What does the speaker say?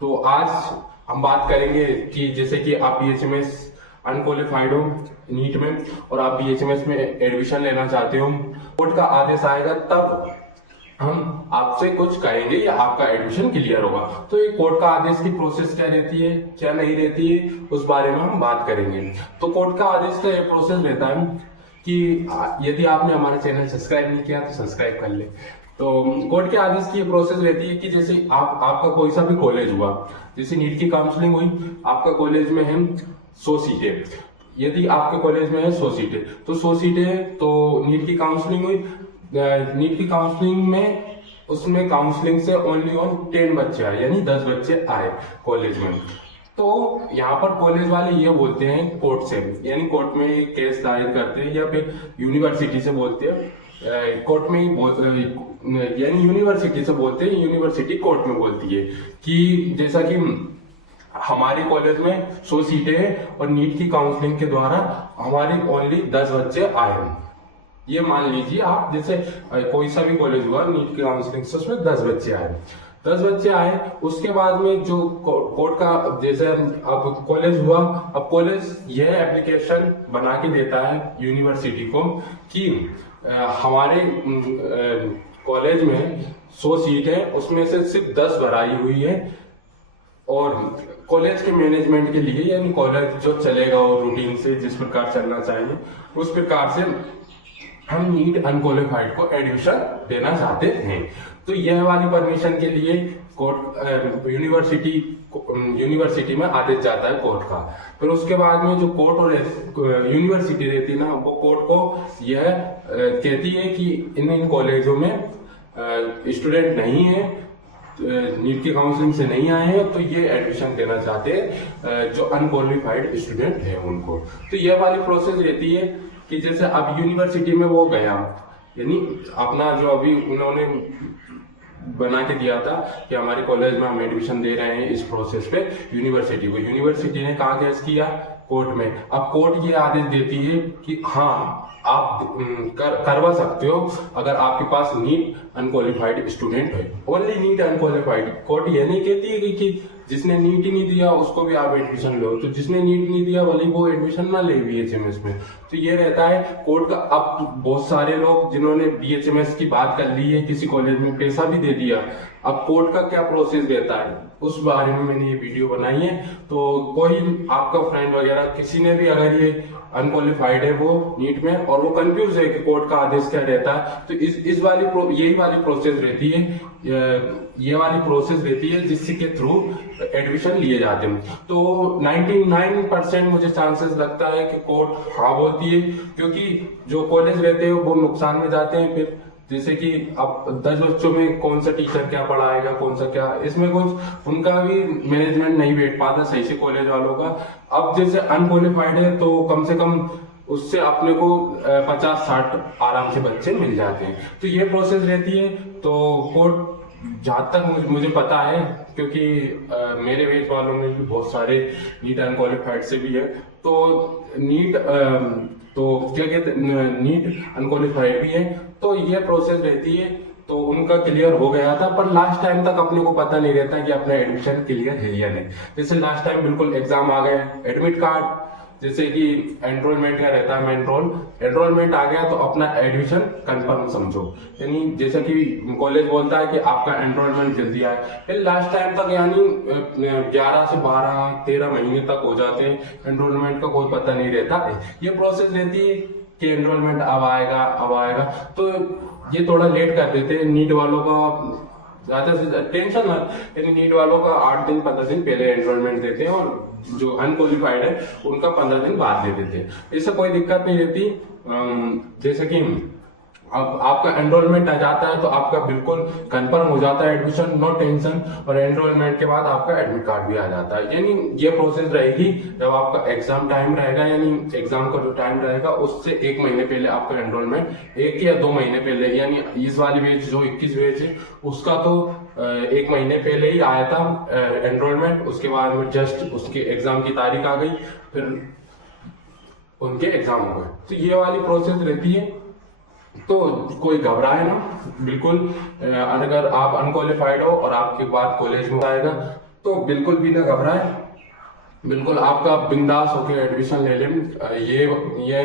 तो आज हम बात करेंगे कि जैसे कि आप बीएचएमएस अनक्वालिफाइड हो नीट में और आप बीएचएमएस में एडमिशन लेना चाहते हो, कोर्ट का आदेश आएगा तब हम आपसे कुछ कहेंगे या आपका एडमिशन क्लियर होगा। तो ये कोर्ट का आदेश की प्रोसेस क्या रहती है, क्या नहीं रहती है, उस बारे में हम बात करेंगे। तो कोर्ट का आदेश का ये प्रोसेस रहता है कि यदि आपने हमारा चैनल सब्सक्राइब नहीं किया तो सब्सक्राइब कर ले। तो कोर्ट के आदेश की प्रोसेस रहती है कि जैसे आपका कोई सा भी कॉलेज हुआ, जैसे नीट की काउंसलिंग हुई, आपका कॉलेज में है 100 सीटें, यदि आपके कॉलेज में है 100 सीटें तो 100 सीटें तो नीट की काउंसलिंग हुई। नीट की काउंसलिंग में उसमें काउंसलिंग से ओनली 10 बच्चे आए, यानी 10 बच्चे आए कॉलेज में। तो यहाँ पर कॉलेज वाले ये बोलते हैं कोर्ट से, यानी कोर्ट में केस दायर करते हैं या फिर यूनिवर्सिटी से बोलते हैं, कोर्ट में ही यानी यूनिवर्सिटी से बोलते हैं, यूनिवर्सिटी कोर्ट में बोलती है कि जैसा कि हमारे कॉलेज में 100 सीटें हैं और नीट की काउंसलिंग के द्वारा हमारे ओनली 10 बच्चे आए। ये मान लीजिए आप जैसे कोई सा भी कॉलेज हुआ नीट की काउंसलिंग से, उसमें 10 बच्चे आए, 10 बच्चे आए। उसके बाद में जो कोर्ट का जैसे अब कॉलेज हुआ, अब कॉलेज यह एप्लीकेशन बना के देता है यूनिवर्सिटी को कि हमारे कॉलेज में 100 सीट है, उसमें से सिर्फ 10 भराई हुई है और कॉलेज के मैनेजमेंट के लिए, यानी कॉलेज जो चलेगा और रूटीन से जिस प्रकार चलना चाहिए उस प्रकार से हम नीट अनक्वालिफाइड को एडमिशन देना चाहते हैं। तो यह वाली परमिशन के लिए कोर्ट यूनिवर्सिटी में आदेश जाता है कोर्ट का। फिर उसके बाद में जो कोर्ट और यूनिवर्सिटी रहती है ना, वो कोर्ट को यह कहती है कि इन कॉलेजों में स्टूडेंट नहीं है, नीट की काउंसलिंग से नहीं आए हैं, तो ये एडमिशन देना चाहते हैं जो अनक्वालिफाइड स्टूडेंट है उनको। तो यह वाली प्रोसेस रहती है कि जैसे अब यूनिवर्सिटी में वो गया, यानी अपना जो अभी उन्होंने बना के दिया था कि हमारे कॉलेज में हम एडमिशन दे रहे हैं, इस प्रोसेस पे यूनिवर्सिटी ने कहा केस किया कोर्ट में। अब कोर्ट ये आदेश देती है कि हाँ आप करवा सकते हो अगर आपके पास नीट अनक्वालिफाइड स्टूडेंट है, ओनली नीट अनक्वालिफाइड। कोर्ट ये नहीं कहती है कि जिसने नीट ही नहीं दिया उसको भी आप एडमिशन लो, तो जिसने नीट नहीं दिया भले वो एडमिशन ना ले बीएचएमएस में। तो ये रहता है कोर्ट का। अब बहुत सारे लोग जिन्होंने बीएचएमएस की बात कर ली है, किसी कॉलेज में पैसा भी दे दिया, अब कोर्ट का क्या प्रोसेस रहता है उस बारे में मैंने ये वीडियो बनाई है। तो कोई आपका फ्रेंड वगैरह किसी ने भी अगर ये अनक्वालिफाइड है वो नीट में और वो कंफ्यूज है कि कोर्ट का आदेश क्या रहता है, तो इस वाली यही वाली प्रोसेस रहती है, ये वाली प्रोसेस रहती है जिससे के थ्रू एडमिशन लिए जाते हैं। तो 99% मुझे चांसेस लगता है कि कोर्ट हाँ बोलती है, क्योंकि जो कॉलेज रहते हैं वो नुकसान में जाते हैं। फिर जैसे कि अब 10 बच्चों में कौन सा टीचर क्या पढ़ाएगा, कौन सा क्या, इसमें कुछ उनका भी मैनेजमेंट नहीं बैठ पाता सही से कॉलेज वालों का। अब जैसे अनक्वालिफाइड है तो कम से कम उससे अपने को 50-60 आराम से बच्चे मिल जाते हैं। तो ये प्रोसेस रहती है। तो कोर्ट जहां तक मुझे पता है, क्योंकि मेरे बैच वालों में भी बहुत सारे नीट अनक्वालिफाइड से भी है, तो क्या कहते नीट अनक्वालिफाइड भी है, तो ये प्रोसेस रहती है। तो उनका क्लियर हो गया था, पर लास्ट टाइम तक अपने को पता नहीं रहता कि अपना एडमिशन क्लियर है या नहीं। जैसे लास्ट टाइम बिल्कुल एग्जाम आ गए, एडमिट कार्ड जैसे कि एनरोलमेंट का रहता है, एनरोलमेंट आ गया तो अपना एडमिशन कंफर्म समझो, यानी जैसा कि कॉलेज बोलता है कि आपका एनरोलमेंट जल्दी आए, फिर लास्ट टाइम तक यानी 11 से 12-13 महीने तक हो जाते हैं, एनरोलमेंट का कोई पता नहीं रहता है। ये प्रोसेस रहती है कि एनरोलमेंट अब आएगा, तो ये थोड़ा लेट कर देते हैं। नीट वालों का ज्यादा से टेंशन है, यानी नीट वालों का 8 दिन 15 दिन पहले एनरोलमेंट देते हैं और जो अनक्वालिफाइड है उनका 15 दिन बाद दे देते हैं। इससे कोई दिक्कत नहीं रहती। जैसे कि अब आपका एनरोलमेंट आ जाता है तो आपका बिल्कुल कंफर्म हो जाता है एडमिशन, नो टेंशन, और एनरोलमेंट के बाद आपका एडमिट कार्ड भी आ जाता है। यानी ये प्रोसेस रहेगी जब आपका एग्जाम टाइम रहेगा, यानी एग्जाम का जो टाइम रहेगा उससे 1 महीने पहले आपका एनरोलमेंट, 1 या 2 महीने पहले, यानी इस वाली बैच जो 21 बैच है उसका तो 1 महीने पहले ही आया था एनरोलमेंट। उसके बाद में जस्ट उसके एग्जाम की तारीख आ गई, फिर उनके एग्जाम हो गए। तो ये वाली प्रोसेस रहती है। तो कोई घबराए ना, बिल्कुल। अगर आप अनक्वालिफाइड हो और आपके बाद कॉलेज में आएगा तो बिल्कुल भी ना घबराएं, बिल्कुल आपका बिंदास होकर एडमिशन ले लें। ये